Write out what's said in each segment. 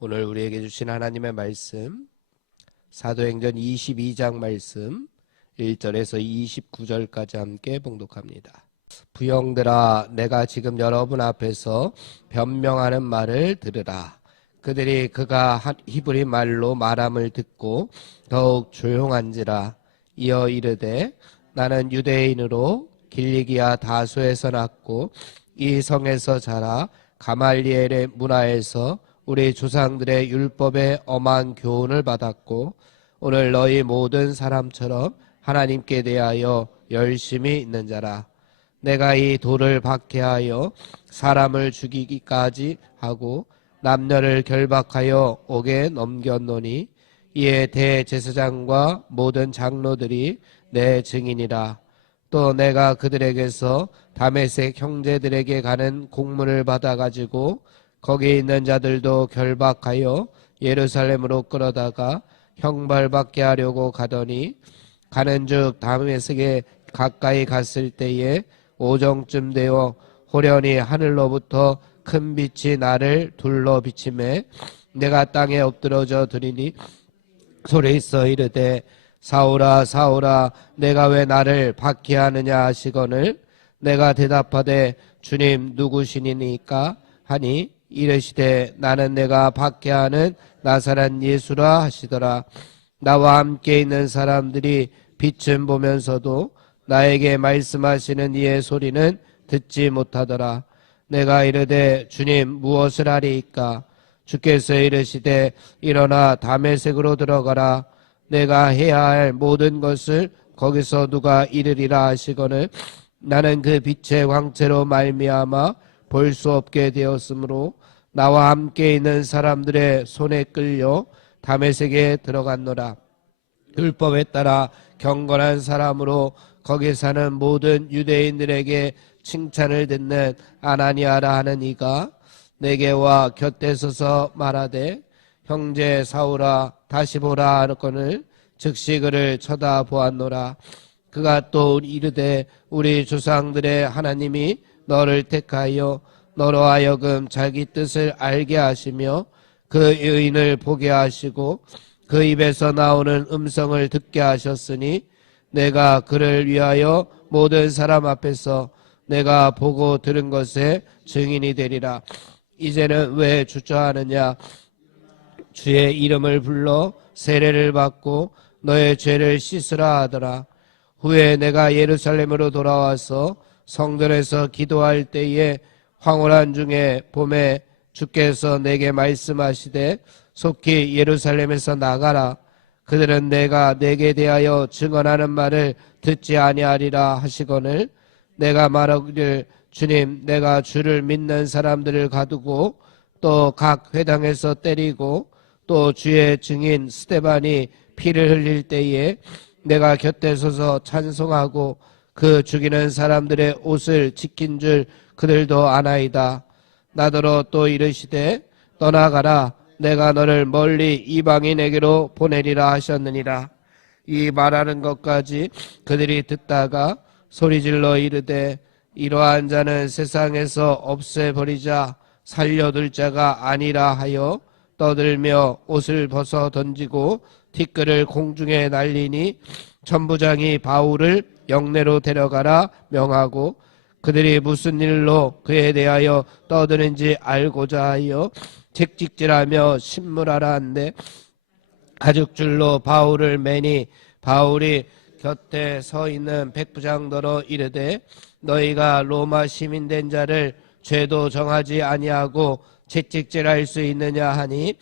오늘 우리에게 주신 하나님의 말씀 사도행전 22장 말씀 1절에서 29절까지 함께 봉독합니다. 부형들아, 내가 지금 여러분 앞에서 변명하는 말을 들으라. 그들이 그가 히브리 말로 말함을 듣고 더욱 조용한지라. 이어 이르되, 나는 유대인으로 길리기아 다소에서 났고 이 성에서 자라 가말리엘의 문화에서 우리 조상들의 율법에 엄한 교훈을 받았고 오늘 너희 모든 사람처럼 하나님께 대하여 열심히 있는 자라. 내가 이 돌을 박해하여 사람을 죽이기까지 하고 남녀를 결박하여 옥에 넘겼노니 이에 대제사장과 모든 장로들이 내 증인이라. 또 내가 그들에게서 다메섹 형제들에게 가는 공문을 받아가지고 거기 있는 자들도 결박하여 예루살렘으로 끌어다가 형벌받게 하려고 가더니 가는즉 다메섹에 가까이 갔을 때에 오정쯤 되어 호련히 하늘로부터 큰 빛이 나를 둘러 비치매 내가 땅에 엎드러져 드리니 소리있어 이르되, 사울아 사울아, 내가 왜 나를 박해하느냐 하시거늘 내가 대답하되, 주님 누구시니까 하니 이르시되, 나는 내가 박해하는 나사렛 예수라 하시더라. 나와 함께 있는 사람들이 빛은 보면서도 나에게 말씀하시는 이의 소리는 듣지 못하더라. 내가 이르되, 주님 무엇을 하리이까? 주께서 이르시되, 일어나 다메섹으로 들어가라. 내가 해야 할 모든 것을 거기서 누가 이르리라 하시거늘 나는 그 빛의 광채로 말미암아 볼 수 없게 되었으므로 나와 함께 있는 사람들의 손에 끌려 다메섹에 들어갔노라. 율법에 따라 경건한 사람으로 거기 사는 모든 유대인들에게 칭찬을 듣는 아나니아라 하는 이가 내게 와 곁에 서서 말하되, 형제 사울아 다시 보라 하거늘 즉시 그를 쳐다보았노라. 그가 또 이르되, 우리 조상들의 하나님이 너를 택하여 너로 하여금 자기 뜻을 알게 하시며 그 의인을 보게 하시고 그 입에서 나오는 음성을 듣게 하셨으니 내가 그를 위하여 모든 사람 앞에서 내가 보고 들은 것에 증인이 되리라. 이제는 왜 주저하느냐? 주의 이름을 불러 세례를 받고 너의 죄를 씻으라 하더라. 후에 내가 예루살렘으로 돌아와서 성전에서 기도할 때에 황홀한 중에 봄에 주께서 내게 말씀하시되, 속히 예루살렘에서 나가라. 그들은 내가 내게 대하여 증언하는 말을 듣지 아니하리라 하시거늘 내가 말하기를, 주님 내가 주를 믿는 사람들을 가두고 또 각 회당에서 때리고 또 주의 증인 스데반이 피를 흘릴 때에 내가 곁에 서서 찬송하고 그 죽이는 사람들의 옷을 지킨 줄 그들도 아나이다. 나더러 또 이르시되, 떠나가라. 내가 너를 멀리 이방인에게로 보내리라 하셨느니라. 이 말하는 것까지 그들이 듣다가 소리질러 이르되, 이러한 자는 세상에서 없애버리자 살려둘 자가 아니라 하여 떠들며 옷을 벗어 던지고 티끌을 공중에 날리니 천부장이 바울을 영내로 데려가라 명하고 그들이 무슨 일로 그에 대하여 떠드는지 알고자 하여 책찍질하며 신문하라 한데 가죽줄로 바울을 매니 바울이 곁에 서 있는 백부장더러 이르되, 너희가 로마 시민된 자를 죄도 정하지 아니하고 채찍질할 수 있느냐 하니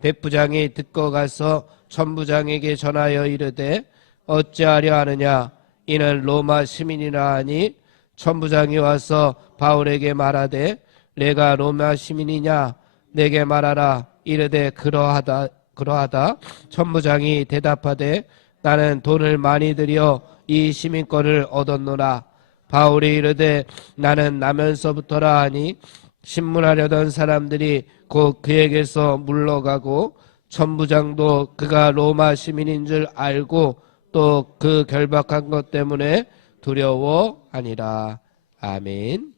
백부장이 듣고 가서 천부장에게 전하여 이르되, 어찌하려 하느냐? 이는 로마 시민이라 하니 천부장이 와서 바울에게 말하되, 내가 로마 시민이냐? 내게 말하라. 이르되 그러하다. 천부장이 대답하되, 나는 돈을 많이 들여 이 시민권을 얻었노라. 바울이 이르되, 나는 나면서부터라 하니 신문하려던 사람들이 곧 그에게서 물러가고 천부장도 그가 로마 시민인 줄 알고 또 그 결박한 것 때문에 두려워하니라. 아멘.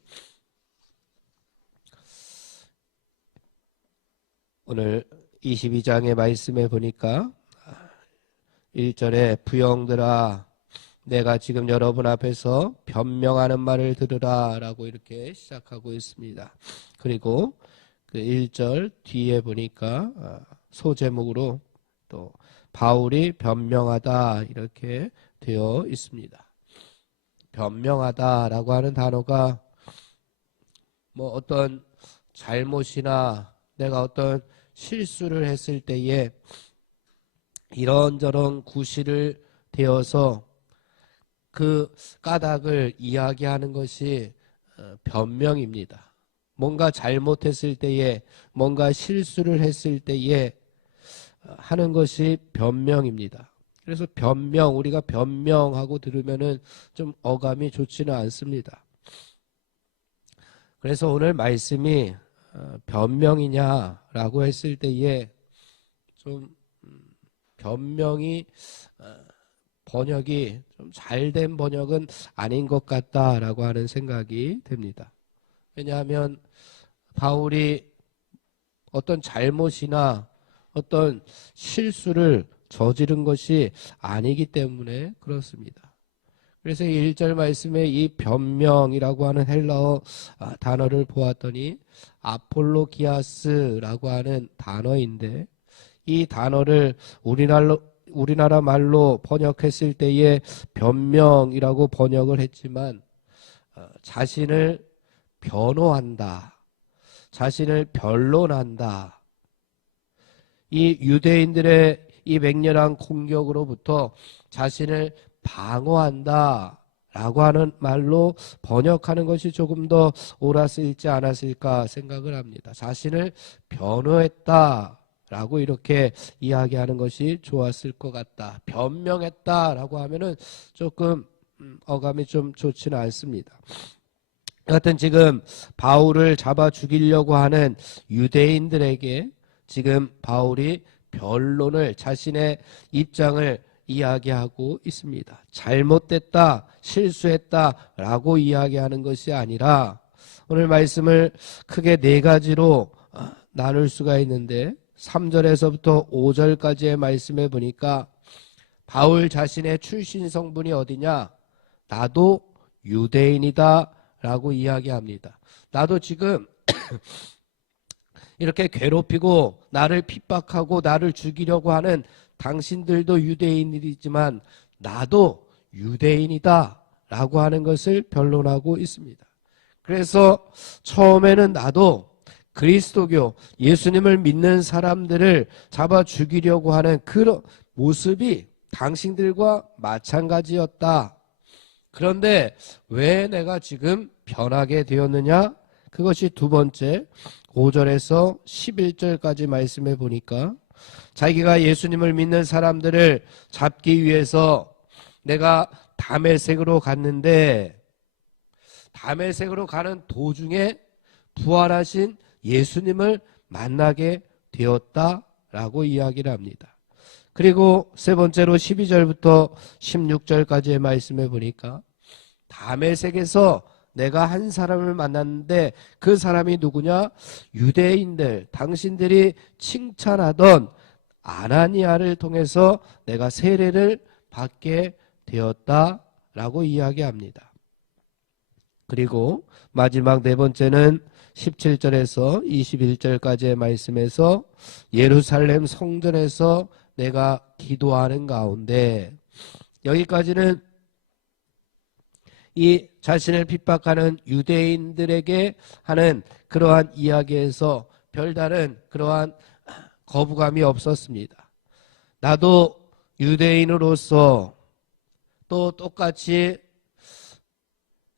오늘 22장의 말씀에 보니까 1절에 부형들아 내가 지금 여러분 앞에서 변명하는 말을 들으라 라고 이렇게 시작하고 있습니다. 그리고 그 1절 뒤에 보니까 소제목으로 또 바울이 변명하다 이렇게 되어 있습니다. 변명하다라고 하는 단어가 뭐 어떤 잘못이나 내가 어떤 실수를 했을 때에 이런저런 구실을 대어서 그 까닭을 이야기하는 것이 변명입니다. 뭔가 잘못했을 때에 뭔가 실수를 했을 때에 하는 것이 변명입니다. 그래서 변명, 우리가 변명하고 들으면은 좀 어감이 좋지는 않습니다. 그래서 오늘 말씀이 변명이냐라고 했을 때에 좀 변명이 번역이 좀 잘된 번역은 아닌 것 같다라고 하는 생각이 듭니다. 왜냐하면 바울이 어떤 잘못이나 어떤 실수를 저지른 것이 아니기 때문에 그렇습니다. 그래서 1절 말씀에 이 변명이라고 하는 헬라어 단어를 보았더니 아폴로기아스라고 하는 단어인데 이 단어를 우리나라 말로 번역했을 때에 변명이라고 번역을 했지만 자신을 변호한다, 자신을 변론한다. 이 유대인들의 이 맹렬한 공격으로부터 자신을 방어한다 라고 하는 말로 번역하는 것이 조금 더 옳았을지 않았을까 생각을 합니다. 자신을 변호했다 라고 이렇게 이야기하는 것이 좋았을 것 같다. 변명했다 라고 하면은 조금 어감이 좀 좋지는 않습니다. 여하튼 지금 바울을 잡아 죽이려고 하는 유대인들에게 지금 바울이 변론을 자신의 입장을 이야기하고 있습니다. 잘못됐다, 실수했다라고 이야기하는 것이 아니라 오늘 말씀을 크게 네 가지로 나눌 수가 있는데 3절에서부터 5절까지의 말씀에 보니까 바울 자신의 출신 성분이 어디냐? 나도 유대인이다 라고 이야기합니다. 나도 지금 이렇게 괴롭히고 나를 핍박하고 나를 죽이려고 하는 당신들도 유대인이지만 나도 유대인이다 라고 하는 것을 변론하고 있습니다. 그래서 처음에는 나도 그리스도교 예수님을 믿는 사람들을 잡아 죽이려고 하는 그런 모습이 당신들과 마찬가지였다. 그런데 왜 내가 지금 변하게 되었느냐? 그것이 두 번째 5절에서 11절까지 말씀해 보니까 자기가 예수님을 믿는 사람들을 잡기 위해서 내가 다메섹으로 갔는데 다메섹으로 가는 도중에 부활하신 예수님을 만나게 되었다라고 이야기를 합니다. 그리고 세 번째로 12절부터 16절까지의 말씀해 보니까 다메섹에서 내가 한 사람을 만났는데 그 사람이 누구냐? 유대인들, 당신들이 칭찬하던 아나니아를 통해서 내가 세례를 받게 되었다라고 이야기합니다. 그리고 마지막 네 번째는 17절에서 21절까지의 말씀에서 예루살렘 성전에서 내가 기도하는 가운데 여기까지는 이 자신을 핍박하는 유대인들에게 하는 그러한 이야기에서 별다른 그러한 거부감이 없었습니다. 나도 유대인으로서 또 똑같이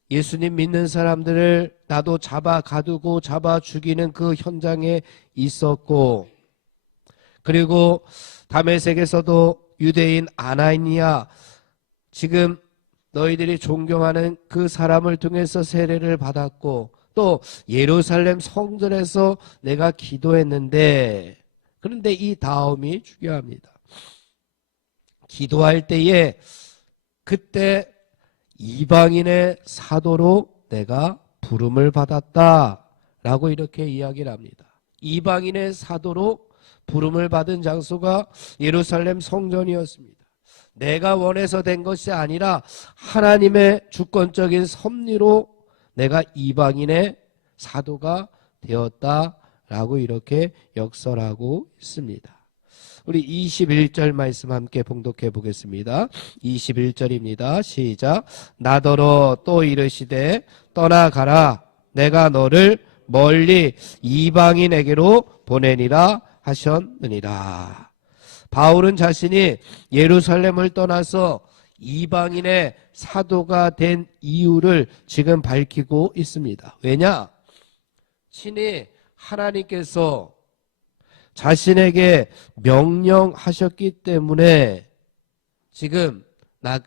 예수님 믿는 사람들을 나도 잡아 가두고 잡아 죽이는 그 현장에 있었고 그리고 다메섹에서도 유대인 아나니아 지금 너희들이 존경하는 그 사람을 통해서 세례를 받았고 또 예루살렘 성전에서 내가 기도했는데 그런데 이 다음이 중요합니다. 기도할 때에 그때 이방인의 사도로 내가 부름을 받았다라고 이렇게 이야기를 합니다. 이방인의 사도로 부름을 받은 장소가 예루살렘 성전이었습니다. 내가 원해서 된 것이 아니라 하나님의 주권적인 섭리로 내가 이방인의 사도가 되었다라고 이렇게 역설하고 있습니다. 우리 21절 말씀 함께 봉독해 보겠습니다. 21절입니다. 시작. 나더러 또 이르시되 떠나가라. 내가 너를 멀리 이방인에게로 보내니라 하셨느니라. 바울은 자신이 예루살렘을 떠나서 이방인의 사도가 된 이유를 지금 밝히고 있습니다. 왜냐? 친히 하나님께서 자신에게 명령하셨기 때문에 지금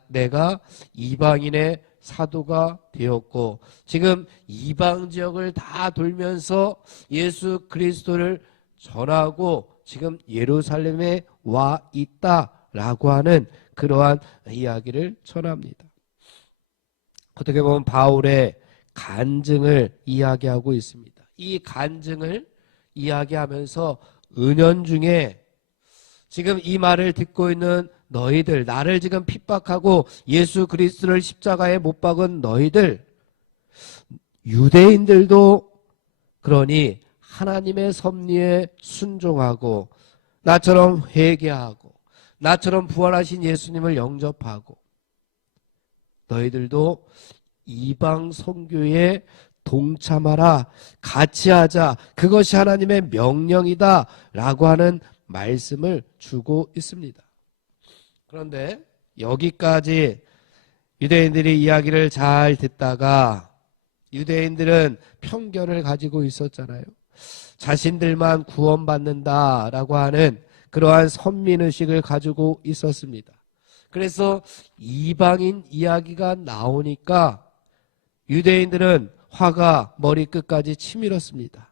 내가 이방인의 사도가 되었고, 지금 이방 지역을 다 돌면서 예수 그리스도를 전하고 지금 예루살렘에 와 있다라고 하는 그러한 이야기를 전합니다. 어떻게 보면 바울의 간증을 이야기하고 있습니다. 이 간증을 이야기하면서 은연중에 지금 이 말을 듣고 있는 너희들, 나를 지금 핍박하고 예수 그리스도를 십자가에 못 박은 너희들, 유대인들도 그러니 하나님의 섭리에 순종하고 나처럼 회개하고 나처럼 부활하신 예수님을 영접하고 너희들도 이방 선교에 동참하라, 같이 하자, 그것이 하나님의 명령이다 라고 하는 말씀을 주고 있습니다. 그런데 여기까지 유대인들이 이야기를 잘 듣다가 유대인들은 편견을 가지고 있었잖아요. 자신들만 구원받는다라고 하는 그러한 선민의식을 가지고 있었습니다. 그래서 이방인 이야기가 나오니까 유대인들은 화가 머리끝까지 치밀었습니다.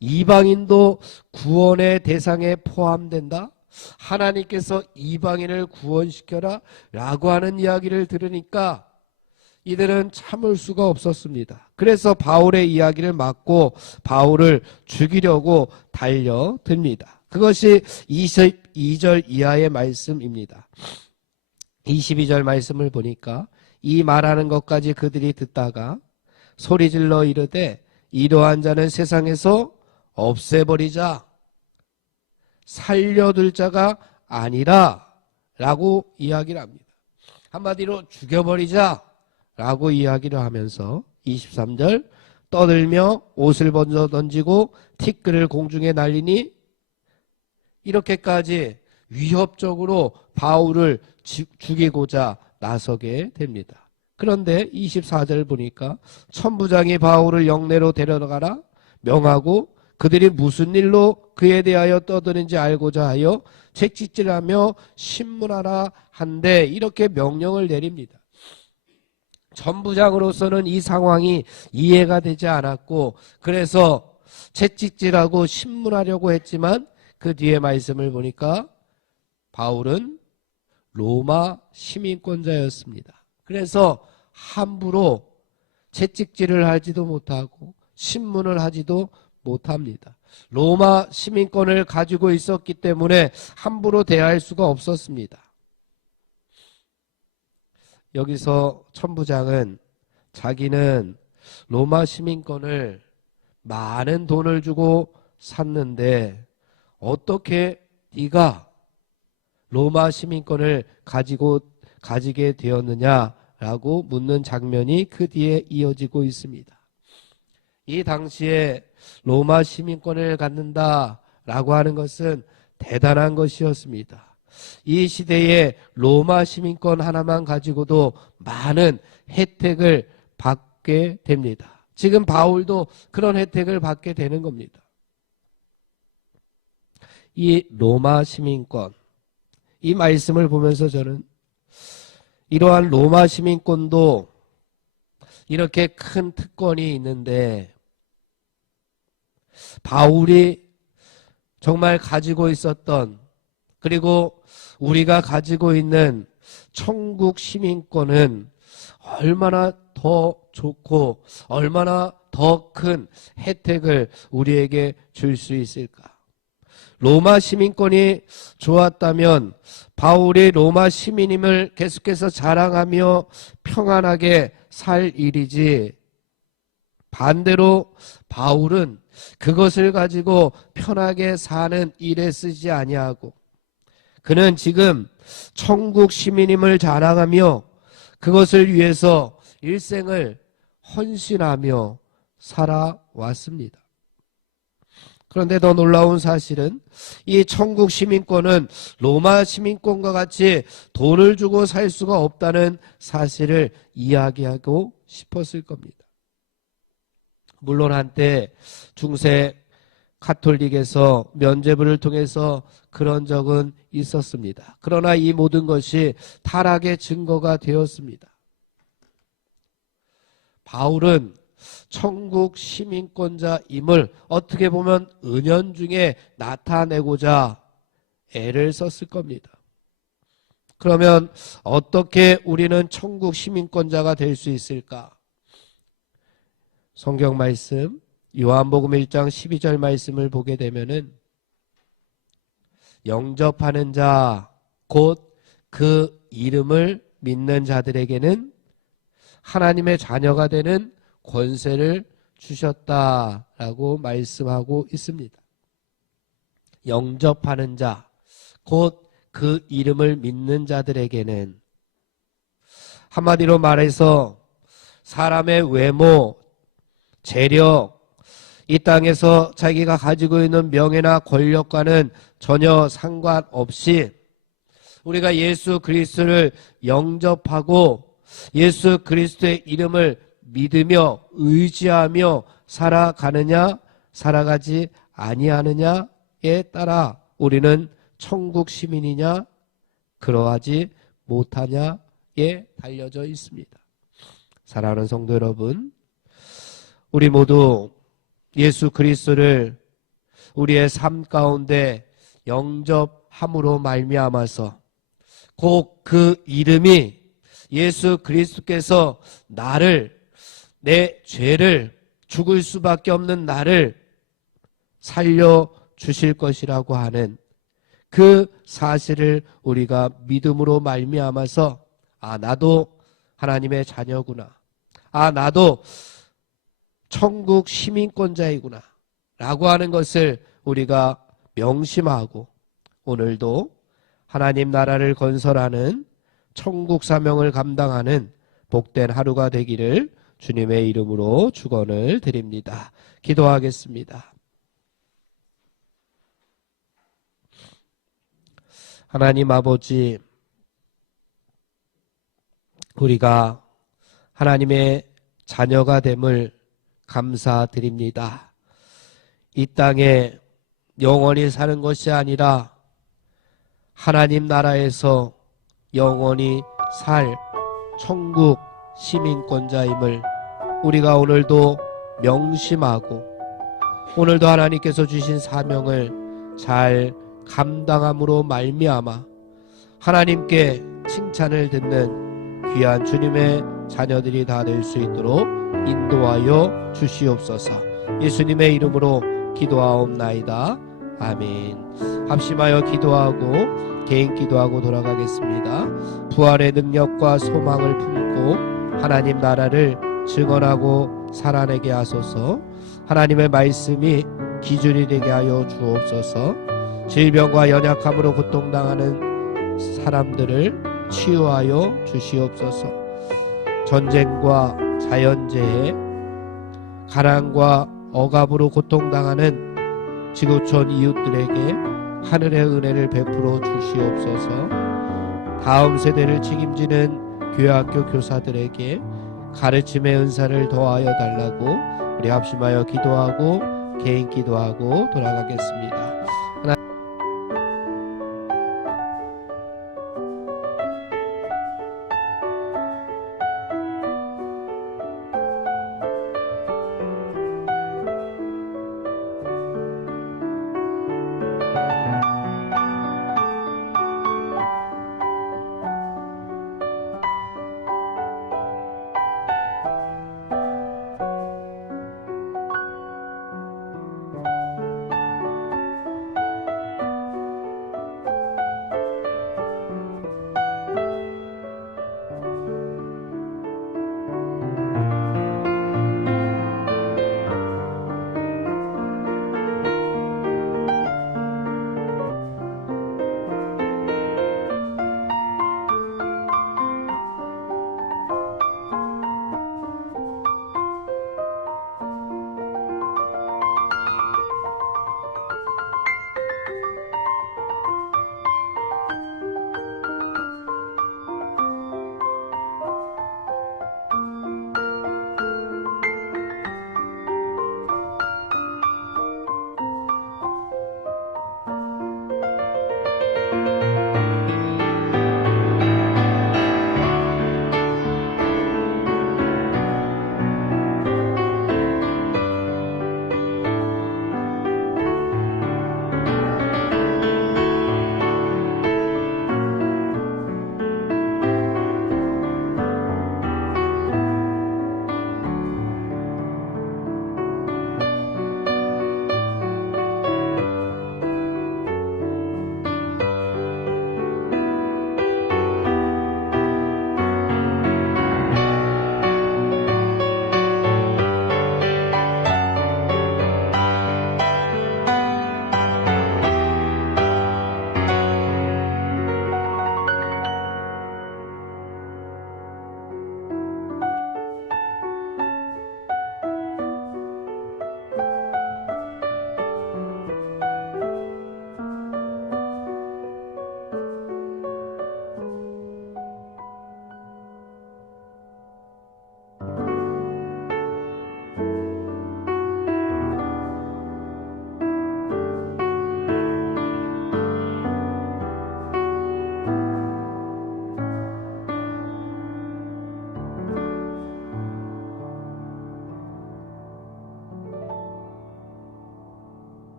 이방인도 구원의 대상에 포함된다? 하나님께서 이방인을 구원시켜라 라고 하는 이야기를 들으니까 이들은 참을 수가 없었습니다. 그래서 바울의 이야기를 막고 바울을 죽이려고 달려듭니다. 그것이 22절 이하의 말씀입니다. 22절 말씀을 보니까 이 말하는 것까지 그들이 듣다가 소리질러 이르되 이러한 자는 세상에서 없애버리자, 살려둘 자가 아니라 라고 이야기를 합니다. 한마디로 죽여버리자 라고 이야기를 하면서 23절 떠들며 옷을 번져 던지고 티끌을 공중에 날리니 이렇게까지 위협적으로 바울을 죽이고자 나서게 됩니다. 그런데 24절 보니까 천부장이 바울을 영내로 데려가라 명하고 그들이 무슨 일로 그에 대하여 떠드는지 알고자 하여 채찍질하며 신문하라 한데 이렇게 명령을 내립니다. 천부장으로서는 이 상황이 이해가 되지 않았고 그래서 채찍질하고 신문하려고 했지만 그 뒤에 말씀을 보니까 바울은 로마 시민권자였습니다. 그래서 함부로 채찍질을 하지도 못하고 신문을 하지도 못합니다. 로마 시민권을 가지고 있었기 때문에 함부로 대할 수가 없었습니다. 여기서 천부장은 자기는 로마 시민권을 많은 돈을 주고 샀는데 어떻게 네가 로마 시민권을 가지게 되었느냐라고 묻는 장면이 그 뒤에 이어지고 있습니다. 이 당시에 로마 시민권을 갖는다라고 하는 것은 대단한 것이었습니다. 이 시대에 로마 시민권 하나만 가지고도 많은 혜택을 받게 됩니다. 지금 바울도 그런 혜택을 받게 되는 겁니다. 이 로마 시민권, 이 말씀을 보면서 저는 이러한 로마 시민권도 이렇게 큰 특권이 있는데 바울이 정말 가지고 있었던, 그리고 우리가 가지고 있는 천국 시민권은 얼마나 더 좋고 얼마나 더 큰 혜택을 우리에게 줄 수 있을까? 로마 시민권이 좋았다면 바울이 로마 시민임을 계속해서 자랑하며 평안하게 살 일이지, 반대로 바울은 그것을 가지고 편하게 사는 일에 쓰지 아니하고 그는 지금 천국 시민임을 자랑하며 그것을 위해서 일생을 헌신하며 살아왔습니다. 그런데 더 놀라운 사실은 이 천국 시민권은 로마 시민권과 같이 돈을 주고 살 수가 없다는 사실을 이야기하고 싶었을 겁니다. 물론 한때 중세 카톨릭에서 면죄부를 통해서 그런 적은 있었습니다. 그러나 이 모든 것이 타락의 증거가 되었습니다. 바울은 천국 시민권자임을 어떻게 보면 은연중에 나타내고자 애를 썼을 겁니다. 그러면 어떻게 우리는 천국 시민권자가 될 수 있을까? 성경 말씀 요한복음 1장 12절 말씀을 보게 되면은 영접하는 자 곧 그 이름을 믿는 자들에게는 하나님의 자녀가 되는 권세를 주셨다라고 말씀하고 있습니다. 영접하는 자 곧 그 이름을 믿는 자들에게는, 한마디로 말해서 사람의 외모, 재력, 이 땅에서 자기가 가지고 있는 명예나 권력과는 전혀 상관없이 우리가 예수 그리스도를 영접하고 예수 그리스도의 이름을 믿으며 의지하며 살아가느냐 살아가지 아니하느냐에 따라 우리는 천국 시민이냐 그러하지 못하냐에 달려져 있습니다. 사랑하는 성도 여러분, 우리 모두 예수 그리스도를 우리의 삶 가운데 영접함으로 말미암아서 곧 그 이름이 예수 그리스도께서 나를, 내 죄를, 죽을 수밖에 없는 나를 살려주실 것이라고 하는 그 사실을 우리가 믿음으로 말미암아서 나도 하나님의 자녀구나, 나도 천국 시민권자이구나 라고 하는 것을 우리가 명심하고 오늘도 하나님 나라를 건설하는 천국 사명을 감당하는 복된 하루가 되기를 주님의 이름으로 축원을 드립니다. 기도하겠습니다. 하나님 아버지, 우리가 하나님의 자녀가 됨을 감사드립니다. 이 땅에 영원히 사는 것이 아니라 하나님 나라에서 영원히 살 천국 시민권자임을 우리가 오늘도 명심하고 오늘도 하나님께서 주신 사명을 잘 감당함으로 말미암아 하나님께 칭찬을 듣는 귀한 주님의 자녀들이 다 될 수 있도록 인도하여 주시옵소서. 예수님의 이름으로 기도하옵나이다. 아멘. 합심하여 기도하고 개인 기도하고 돌아가겠습니다. 부활의 능력과 소망을 품고 하나님 나라를 증언하고 살아내게 하소서. 하나님의 말씀이 기준이 되게 하여 주옵소서. 질병과 연약함으로 고통당하는 사람들을 치유하여 주시옵소서. 전쟁과 자연재해, 가난과 억압으로 고통당하는 지구촌 이웃들에게 하늘의 은혜를 베풀어 주시옵소서. 다음 세대를 책임지는 교회학교 교사들에게 가르침의 은사를 더하여 달라고 우리 합심하여 기도하고 개인 기도하고 돌아가겠습니다. 하나님